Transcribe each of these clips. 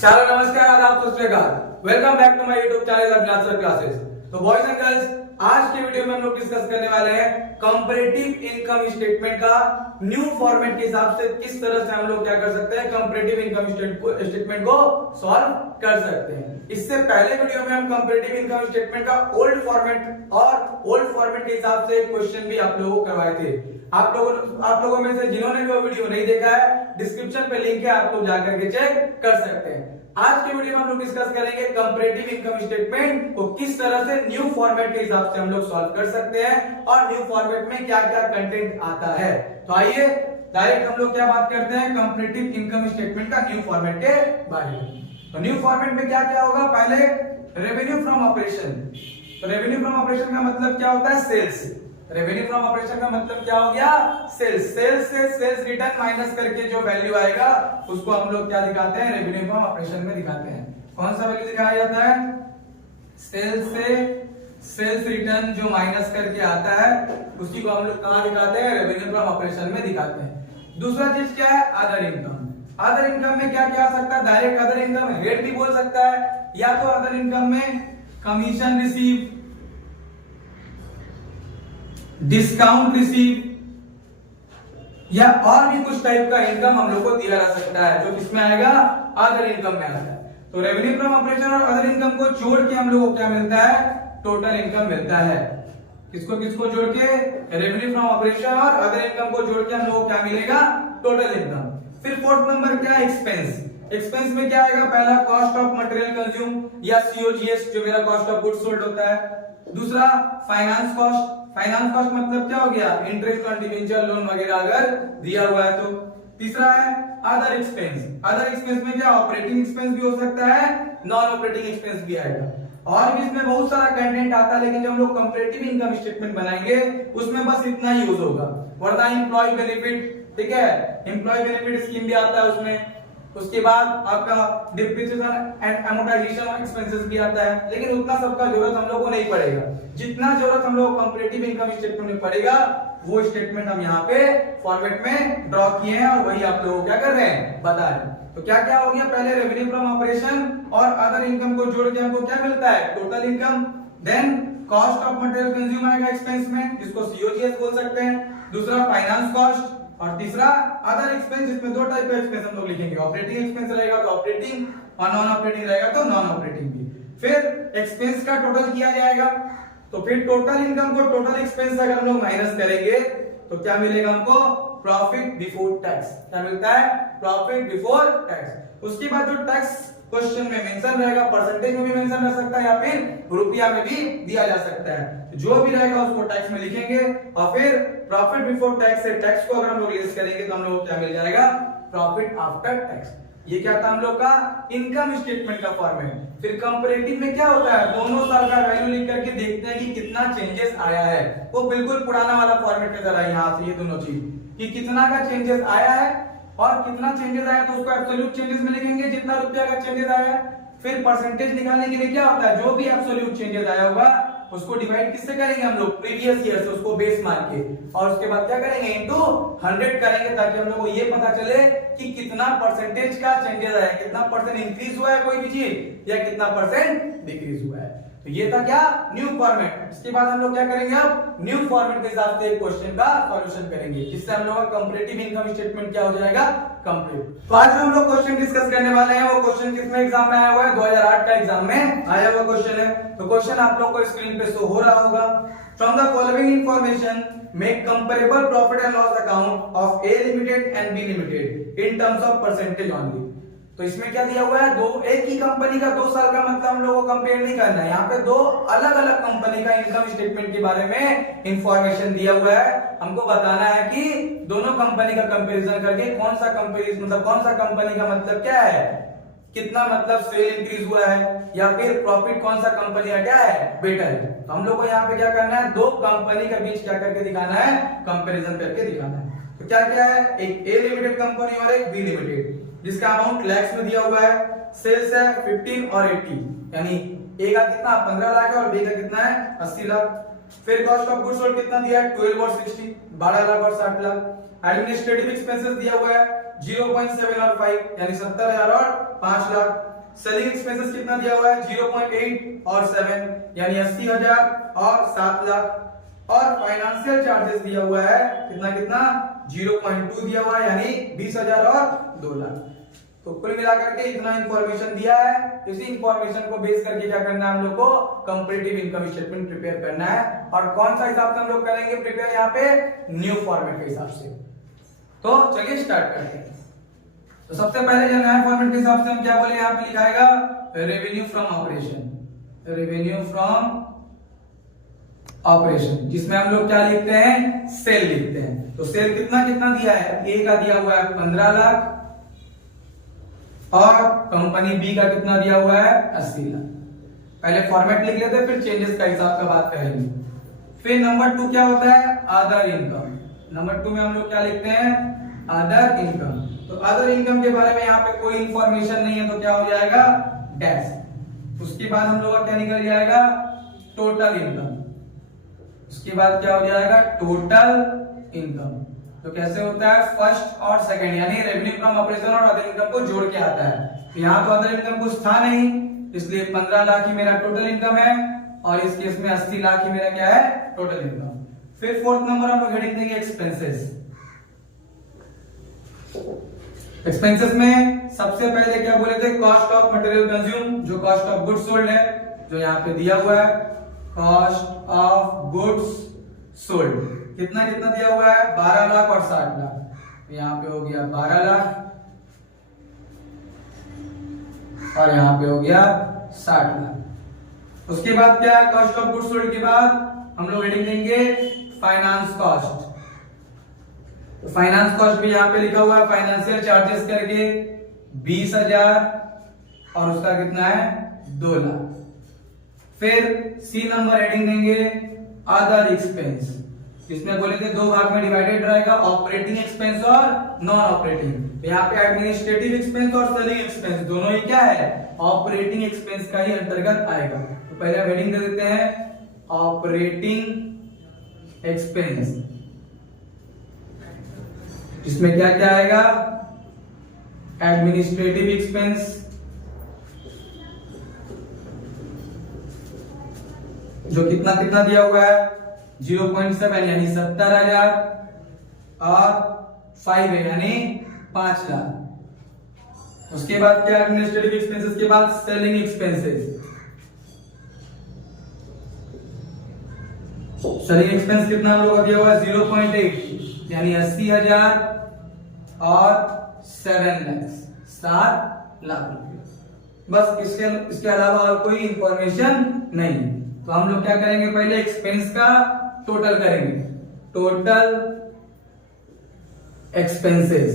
चलो नमस्कार, आदाब, सत श्री अकाल। Welcome back to my YouTube channel Abhilash classes. तो बॉयज एंड गर्ल्स, आज के वीडियो में हम लोग डिस्कस करने वाले हैं कंपैरेटिव इनकम स्टेटमेंट का न्यू फॉर्मेट के हिसाब से किस तरह से हम लोग क्या कर सकते हैं, कंपैरेटिव इनकम स्टेटमेंट को सॉल्व कर सकते हैं। इससे पहले वीडियो में हम कंपैरेटिव इनकम स्टेटमेंट का ओल्ड फॉर्मेट और ओल्ड फॉर्मेट के हिसाब से एक क्वेश्चन भी आप लोगों को करवाए थे। आप लोगों में से जिन्होंने वो वीडियो नहीं देखा है, डिस्क्रिप्शन पे लिंक है, आप लोग जाकर के चेक कर सकते हैं। आज के वीडियो में हम लोग डिस्कस करेंगे कंपैरेटिव इनकम स्टेटमेंट को किस तरह से न्यू फॉर्मेट के हिसाब से हम लोग सॉल्व कर सकते हैं और न्यू फॉर्मेट में क्या क्या कंटेंट आता है। तो आइए डायरेक्ट हम लोग क्या बात करते हैं, कंपैरेटिव इनकम स्टेटमेंट का न्यू फॉर्मेट के बारे में। तो न्यू फॉर्मेट में क्या क्या होगा, पहले रेवेन्यू फ्रॉम ऑपरेशन। तो रेवेन्यू फ्रॉम ऑपरेशन का मतलब क्या होता है, सेल्स। रेवेन्यू फ्रॉम ऑपरेशन का मतलब क्या हो गया, सेल्स। सेल्स से सेल्स रिटर्न माइनस करके जो वैल्यू आएगा उसको हम लोग क्या दिखाते हैं, रेवेन्यू फ्रॉम ऑपरेशन में दिखाते हैं। कौन सा वैल्यू दिखाया जाता है, सेल्स से सेल्स रिटर्न जो माइनस करके आता है उसी को हम लोग कहां दिखाते हैं, रेवेन्यू फ्रॉम ऑपरेशन में दिखाते हैं। दूसरा चीज क्या है, अदर इनकम। अदर इनकम में क्या क्या आ सकता है, डायरेक्ट अदर इनकम हेड भी बोल सकता है, या तो अदर इनकम में कमीशन रिसीव, डिस्काउंट रिसीव, या और भी कुछ टाइप का इनकम हम लोग को दिया जा सकता है जो किसमें आएगा, अदर इनकम में आता है। तो रेवेन्यू फ्रॉम ऑपरेशन और अदर इनकम को जोड़ के हम लोग को क्या मिलता है, टोटल इनकम मिलता है। किसको किसको जोड़ के, रेवेन्यू फ्रॉम ऑपरेशन और अदर इनकम को जोड़ के हम लोग को क्या मिलेगा, टोटल इनकम। फिर फोर्थ नंबर क्या है, एक्सपेंस। एक्सपेंस में क्या आएगा, पहला कॉस्ट ऑफ मटेरियल कंज्यूम या सीओजीएस जो मेरा कॉस्ट ऑफ गुड्स सोल्ड होता है। दूसरा फाइनेंस कॉस्ट। फाइनेंस कॉस्ट मतलब क्या हो गया, इंटरेस्ट ऑन डिबेंचर लोन वगैरह अगर दिया हुआ है तो। तीसरा है अदर एक्सपेंस। अदर एक्सपेंस में क्या, ऑपरेटिंग एक्सपेंस भी हो सकता है, नॉन ऑपरेटिंग एक्सपेंस भी आएगा। और भी इसमें बहुत सारा कंटेंट आता है, लेकिन जब हम लोग कंपैरेटिव इनकम स्टेटमेंट बनाएंगे उसमें बस इतना ही यूज होगा। वरना एम्प्लॉय बेनिफिट, ठीक है, एम्प्लॉय बेनिफिट स्कीम भी आता है उसमें। उसके बाद आपका depreciation and amortisation of expenses भी आता है, लेकिन उतना सबका जरूरत हम लोग को नहीं पड़ेगा। जितना जरूरत हम लोग कंपैरेटिव इनकम स्टेटमेंट में पड़ेगा वो स्टेटमेंट हम यहाँ पे फॉर्मेट में ड्रॉ किए हैं और वही आप लोगों को क्या कर रहे हैं, बता रहे हैं। तो क्या क्या हो गया, पहले रेवेन्यू फ्रॉम ऑपरेशन और अदर इनकम को जोड़ के हमको क्या मिलता है, total income. Then cost of material consume आएगा एक्सपेंस में, जिसको सीओजीएस बोल सकते हैं। दूसरा फाइनेंस कॉस्ट, और तीसरा अदर एक्सपेंस। इसमें दो टाइप का एक्सपेंस हम लोग लिखेंगे, ऑपरेटिंग एक्सपेंस रहेगा तो ऑपरेटिंग, और नॉन ऑपरेटिंग रहेगा तो नॉन ऑपरेटिंग भी। फिर एक्सपेंस का टोटल किया जाएगा, तो फिर टोटल इनकम को टोटल एक्सपेंस अगर हम लोग माइनस करेंगे तो क्या मिलेगा हमको, प्रॉफिट बिफोर टैक्स। क्या मिलता है, प्रॉफिट बिफोर टैक्स। उसके बाद जो टैक्स क्वेश्चन में मेंशन रहेगा, परसेंटेज में भी मेंशन रह सकता है या फिर रुपया में भी दिया जा सकता है। जो भी रहेगा उसको टैक्स में लिखेंगे, और फिर प्रॉफिट बिफोर टैक्स से टैक्स को अगर हम लोग लेस करेंगे तो हम लोग को क्या मिल जाएगा, प्रॉफिट आफ्टर टैक्स। ये क्या था हम लोग का इनकम स्टेटमेंट का फॉर्मेट। फिर कंपैरेटिव में क्या होता है, दोनों साल का वैल्यू लिख करके देखते हैं कि कितना चेंजेस आया है। वो बिल्कुल पुराना वाला फॉर्मेट की तरह, यहाँ से ये दोनों चीज कि कितना का चेंजेस आया है और कितना चेंजेस आया तो उसको एब्सोल्यूट चेंजेस में लिखेंगे, जितना रुपया का चेंजेस आया है। फिर परसेंटेज निकालने के लिए क्या होता है, जो भी एब्सोल्यूट चेंजेस आया होगा उसको डिवाइड किससे करेंगे हम लोग, प्रीवियस ईयर से, उसको बेस मान के, और उसके बाद क्या करेंगे, इनटू 100 करेंगे, ताकि हम लोग को ये पता चले कि कितना परसेंटेज का चेंजेस आया, कितना परसेंट इंक्रीज हुआ है कोई भी चीज, या कितना परसेंट डिक्रीज हुआ है। तो ये था क्या, न्यू फॉर्मेट। इसके बाद हम लोग क्या करेंगे, अब न्यू फॉर्मेट के हिसाब से एक क्वेश्चन का सॉल्यूशन करेंगे, जिससे हम लोग का कंपैरेटिव इनकम स्टेटमेंट क्या हो जाएगा, कंप्लीट। तो आज हम लोग क्वेश्चन डिस्कस करने वाले हैं, वो क्वेश्चन किसमें एग्जाम में आया हुआ है, 2008 का एग्जाम में आया हुआ क्वेश्चन है। तो क्वेश्चन आप लोग को स्क्रीन पे शो हो रहा होगा। From the following information make comparable profit and loss account of A limited and B limited in terms of percentage only. तो इसमें क्या दिया हुआ है, दो एक ही कंपनी का 2 साल का मतलब हम लोगों को कंपेयर नहीं करना है। यहाँ पे दो अलग अलग कंपनी का इनकम स्टेटमेंट के बारे में इंफॉर्मेशन दिया हुआ है। हमको बताना है कि दोनों कंपनी का कंपैरिजन करके कौन सा कंपनी, मतलब कौन सा कंपनी का मतलब क्या है, कितना मतलब सेल इंक्रीज हुआ है, या फिर प्रॉफिट कौन सा कंपनी का क्या है, बेटर है। तो हम लोग को यहाँ पे क्या करना है, दो कंपनी के बीच क्या करके दिखाना है, कंपैरिजन करके दिखाना है। तो क्या क्या है, एक ए लिमिटेड कंपनी और एक बी लिमिटेड, जिसका अमाउंट लैक्स में दिया हुआ है। सेल्स है 15 और 80, यानी ए का कितना 15 लाख है और बी का कितना है 80 लाख। फिर कॉस्ट ऑफ गुड्स सोल्ड कितना दिया है, 12 और 60, 12 लाख और 60 लाख। एडमिनिस्ट्रेटिव एक्सपेंसेस दिया हुआ है 0.7 और 5 यानी 70,000 और 5 लाख। सेलिंग एक्सपेंसेस कितना दिया हुआ है 0.8 और 7 यानी 80,000 और 7 लाख। और फाइनेंशियल चार्जेस दिया हुआ है कितना कितना 0.2 दिया हुआ है यानी 20,000 और 2 लाख। तो कुल मिलाकर के इतना इंफॉर्मेशन दिया है। इसी इंफॉर्मेशन को बेस करके क्या करना है हम लोग को कंपैरेटिव इनकम स्टेटमेंट प्रिपेयर करना है। और कौन सा हिसाब से हम लोग करेंगे प्रिपेयर यहाँ पे न्यू फॉर्मेट के हिसाब से। तो चलिए स्टार्ट करते हैं। तो सबसे पहले जो नया फॉर्मेट के हिसाब से हम क्या बोले यहाँ पे लिखाएगा revenue from operation, revenue from operation, जिसमें हम लोग क्या लिखते हैं सेल लिखते हैं। तो सेल कितना कितना दिया है, ए का दिया हुआ है 15 लाख और कंपनी बी का कितना दिया हुआ है 80 लाख। पहले फॉर्मेट लिख लेते हैं फिर चेंजेस का हिसाब का बात करेंगे। फिर नंबर 2 क्या होता है अदर इनकम। नंबर 2 में हम लोग क्या लिखते हैं अदर इनकम। तो अदर इनकम के बारे में यहाँ पे कोई इंफॉर्मेशन नहीं है तो क्या हो जाएगा डैश। उसके बाद हम लोग का क्या निकल जाएगा टोटल इनकम। उसके बाद क्या हो जाएगा टोटल इनकम। तो कैसे होता है फर्स्ट और सेकंड यानी रेवेन्यू फ्रॉम ऑपरेशन और अदर इनकम को जोड़ के आता है। तो यहाँ तो अदर इनकम कुछ था नहीं इसलिए 15 लाख ही मेरा टोटल इनकम है और इस केस में 80 लाख ही मेरा क्या है टोटल इनकम। फिर फोर्थ नंबर हम लोग हेडिंग देंगे एक्सपेंसेस। एक्सपेंसेस में सबसे पहले क्या बोले थे कॉस्ट ऑफ मटेरियल कंज्यूम, जो कॉस्ट ऑफ गुड्स सोल्ड है जो यहाँ पे दिया हुआ है कॉस्ट ऑफ गुड्स सोल्ड कितना कितना दिया हुआ है 12 लाख और 60 लाख। यहाँ पे हो गया 12 लाख और यहाँ पे हो गया 60 लाख। उसके बाद क्या है कॉस्ट ऑफ गुड्स सोल्ड के बाद हम लोग हेडिंग देंगे फाइनेंस कॉस्ट। तो फाइनेंस कॉस्ट भी यहाँ पे लिखा हुआ है फाइनेंशियल चार्जेस करके 20,000 और उसका कितना है 2 लाख। फिर सी नंबर हेडिंग देंगे अदर एक्सपेंस, इसमें बोले थे 2 भाग में डिवाइडेड रहेगा ऑपरेटिंग एक्सपेंस और नॉन ऑपरेटिंग। यहाँ पे एडमिनिस्ट्रेटिव एक्सपेंस और सेलिंग एक्सपेंस दोनों ही क्या है ऑपरेटिंग एक्सपेंस का ही अंतर्गत आएगा। तो पहले हेडिंग दे देते हैं ऑपरेटिंग एक्सपेंस, इसमें क्या क्या आएगा एडमिनिस्ट्रेटिव एक्सपेंस जो कितना कितना दिया हुआ है 0.7 यानी 70,000 और 5 है यानी 5 लाख। उसके बाद क्या एडमिनिस्ट्रेटिव एक्सपेंसेस के बाद सेलिंग एक्सपेंसेस। सेलिंग एक्सपेंस कितना हम लोग का दिया हुआ है 0.8 यानी 80,000 और 7 लाख रुपए। बस इसके अलावा और कोई इंफॉर्मेशन नहीं। तो हम लोग क्या करेंगे पहले एक्सपेंस का टोटल करेंगे, टोटल एक्सपेंसेस।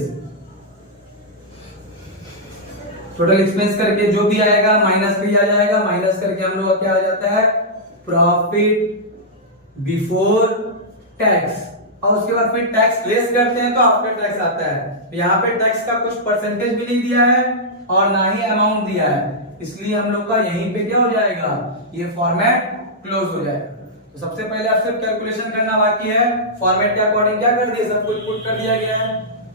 टोटल एक्सपेंस करके जो भी आएगा माइनस भी आ जाएगा, माइनस करके हम लोग क्या आ जाता है प्रॉफिट बिफोर टैक्स। और उसके बाद फिर टैक्स लेस करते हैं तो आफ्टर टैक्स आता है। यहाँ पे टैक्स का कुछ परसेंटेज भी नहीं दिया है और ना ही अमाउंट दिया है, इसलिए हम लोग का यहीं पे क्या हो जाएगा ये फॉर्मेट क्लोज हो जाएगा। तो सबसे पहले आप सिर्फ कैलकुलेशन करना बाकी है, फॉर्मेट के अकॉर्डिंग क्या कर दिया सब कुछ पुट कर दिया गया है।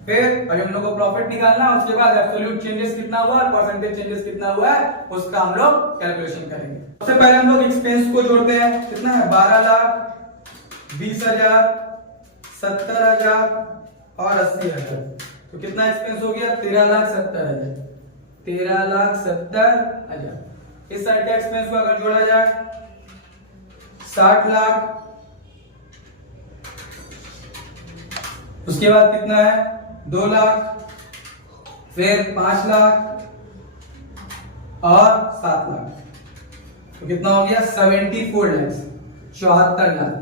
फिर अभी हम लोग को प्रॉफिट निकालना है, उसके बाद एब्सोल्यूट चेंजेस कितना हुआ और परसेंटेज चेंजेस कितना हुआ है उसका हम लोग कैलकुलेशन करेंगे। सबसे पहले हम लोग एक्सपेंस को जोड़ते हैं, कितना है 12 लाख 20,000 70,000 और 80,000। तो कितना एक्सपेंस हो गया 13,70,000 13,70,000। इस साइड का एक्सपेंस को अगर जोड़ा जाए 60 लाख, उसके बाद कितना है 2 लाख, फिर 5 लाख और 7 लाख। तो कितना हो गया 74 लाख 74 लाख।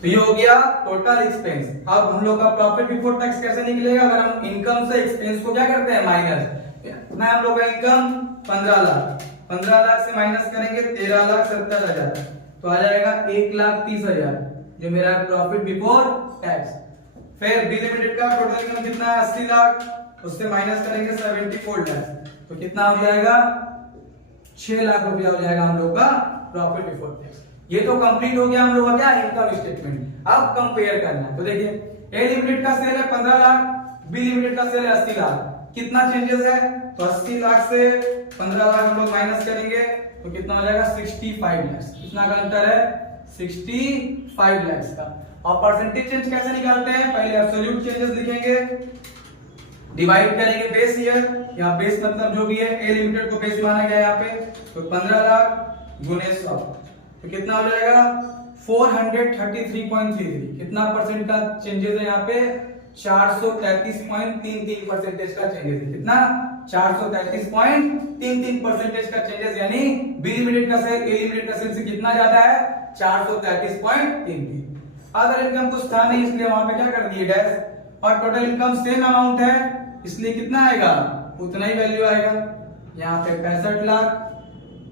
तो ये हो गया टोटल एक्सपेंस। अब हम लोग का प्रॉफिट बिफोर टैक्स कैसे निकलेगा, अगर हम इनकम से एक्सपेंस को क्या करते हैं माइनस। कितना हम लोग का इनकम 15 लाख, 15 लाख से माइनस करेंगे 13,70,000 तो आ जाएगा 1,30,000 जो मेरा प्रॉफिट बिफोर टैक्स। फिर बी लिमिटेड का टोटल इनकम कितना है 80 लाख, उससे माइनस करेंगे 74 लाख तो कितना हो जाएगा 6 लाख रुपया हो जाएगा हम लोग का प्रॉफिट बिफोर टैक्स। ये तो कंप्लीट हो गया हम लोग का क्या इनकम स्टेटमेंट। अब कंपेयर करना है, तो देखिए ए लिमिटेड का सेल है 15 लाख, बी लिमिटेड का सेल है 80 लाख। कितना चेंजेस है? तो 80 लाख से 15 लाख हम लोग माइनस करेंगे तो कितना हो जाएगा 65 लाख। कितना का अंतर है? 65 लाख का। और परसेंटेज चेंज कैसे निकालते हैं? पहले एब्सोल्यूट चेंजेस लिखेंगे, डिवाइड करेंगे बेस ईयर, यहाँ बेस मतलब जो भी है, ए लिमिटेड को बेस माना गया यहाँ पे, तो 15 लाख गुने 100 तो कितना हो जाएगा 433.33। कितना परसेंट का चेंजेस है यहाँ पे? 433.33 परसेंटेज का चेंजेस है। कितना? 433.33 परसेंटेज का चेंजेस, यानी बी लिमिटेड का सेल ए लिमिटेड का सेल से कितना ज्यादा है? 433.33। अदर इनकम कुछ था नहीं इसलिए वहां पे क्या कर दिए डैश, और टोटल इनकम सेम अमाउंट है इसलिए कितना आएगा? उतना ही वैल्यू आएगा। यहाँ पे 65 लाख,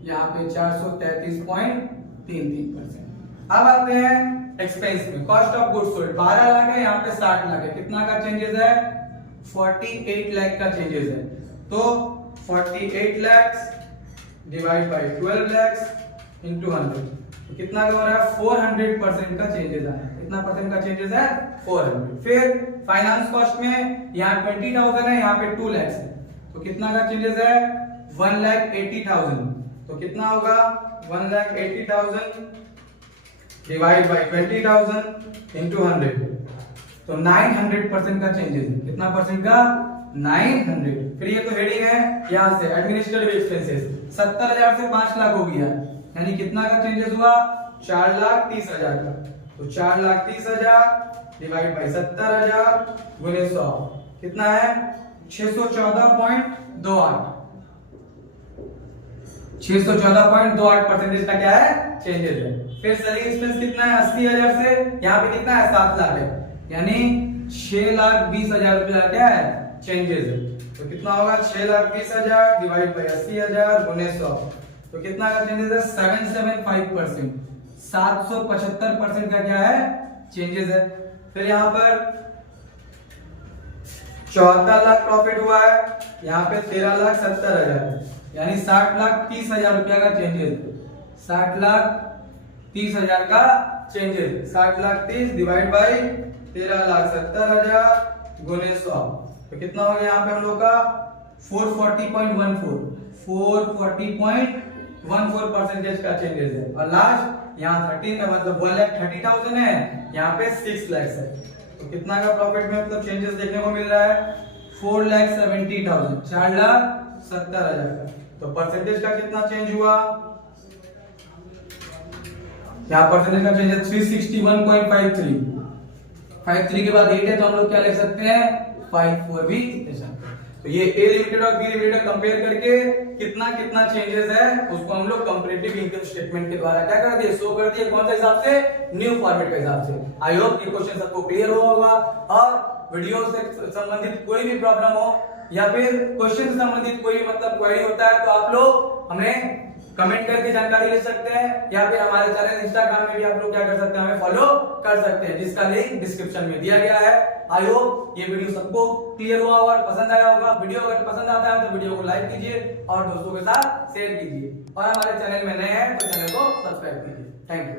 यहाँ पे 433.33%। अब आते हैं एक्सपेंस में। Cost of goods sold 12 lakh है, यहाँ पे 60 लाख है। कितना का चेंजेस है? 48 लाख का चेंजेस है। तो 48 lakh divide by 12 lakh into 100 तो कितना का हो रहा है? 400% का चेंजेस आया है। कितना परसेंट का चेंजेस है? 400। फिर फाइनेंस कॉस्ट में यहाँ 20,000 है, यहाँ पे 2 लाख है, तो कितना का चेंजेस है? 1,80,000। तो कितना होगा? 1,80,000 डिवाइड बाय 20,000 इनटू 100 तो 900% का चेंजेस है। कितना परसेंट का? 900। फिर ये तो हेडिंग है, यहाँ से एडमिनिस्ट्रेटिव एक्सपेंसेस 70,000 से 5 लाख हो गया, यानी कितना का चेंजेस हुआ? 4,30,000 का। तो 4,30,000 डिवाइड बाय 70,000 गुने 100 कितना है? 614.28। 614.28 परसेंटेज का क्या है? चेंजेस है। फिर सेलिंग एक्सपेंस कितना है? 80,000 से यहाँ पे कितना है? 7 लाख है, यानी 6,20,000 रुपया क्या है? चेंजेस है। तो कितना होगा? 6,20,000 डिवाइड बाय 80,000 गुने 100 तो कितना का चेंजेस है? 775%। 775% का क्या है? चेंजेस है। फिर यहाँ पर 74 लाख प्रॉफिट हुआ है, यहाँ पे 13,70,000 यानी 60,30,000 रुपया का चेंजेस। 60,30,000 का चेंजेस। 60,30,000 डिवाइड बाय 13,70,000 गुने 100 तो कितना हो गया यहाँ पे हम लोग का? 440.14 440.14 परसेंटेज का चेंजेस है। और लास्ट यहाँ 13 मतलब 1,30,000 है, यहाँ पे 6 लाख है। तो कितना का प्रॉफिट में मतलब चेंजेस देखने को मिल रहा है? 4,70,000 4,70,000 का। तो परसेंटेज का कितना चेंज हुआ? यहाँ परसेंटेज का चेंज है 361.53। 53 के बाद 8 है तो हम लोग क्या लिख सकते हैं? 54 भी लिख सकते हैं। तो ये ए लिमिटेड और बी लिमिटेड कंपेयर करके कितना कितना चेंजेस है उसको हम लोग कंपैरेटिव इनकम स्टेटमेंट के द्वारा क्या कर दिए? शो कर दिए। कौन सा हिसाब से? न्यू फॉर्मेट के हिसाब से। आई होप ये क्वेश्चन सबको क्लियर हुआ होगा। और वीडियो से संबंधित कोई भी प्रॉब्लम हो या फिर क्वेश्चन से संबंधित कोई मतलब क्वेरी होता है तो आप लोग हमें कमेंट करके जानकारी ले सकते हैं, या फिर हमारे चैनल इंस्टाग्राम में भी आप लोग क्या कर सकते हैं? हमें फॉलो कर सकते हैं, जिसका लिंक डिस्क्रिप्शन में दिया गया है। आई होप ये वीडियो सबको क्लियर हुआ होगा, पसंद आया होगा। वीडियो अगर पसंद आता है तो वीडियो को लाइक कीजिए और दोस्तों के साथ शेयर कीजिए, और हमारे चैनल में नए हैं तो चैनल को सब्सक्राइब कीजिए। Thank you.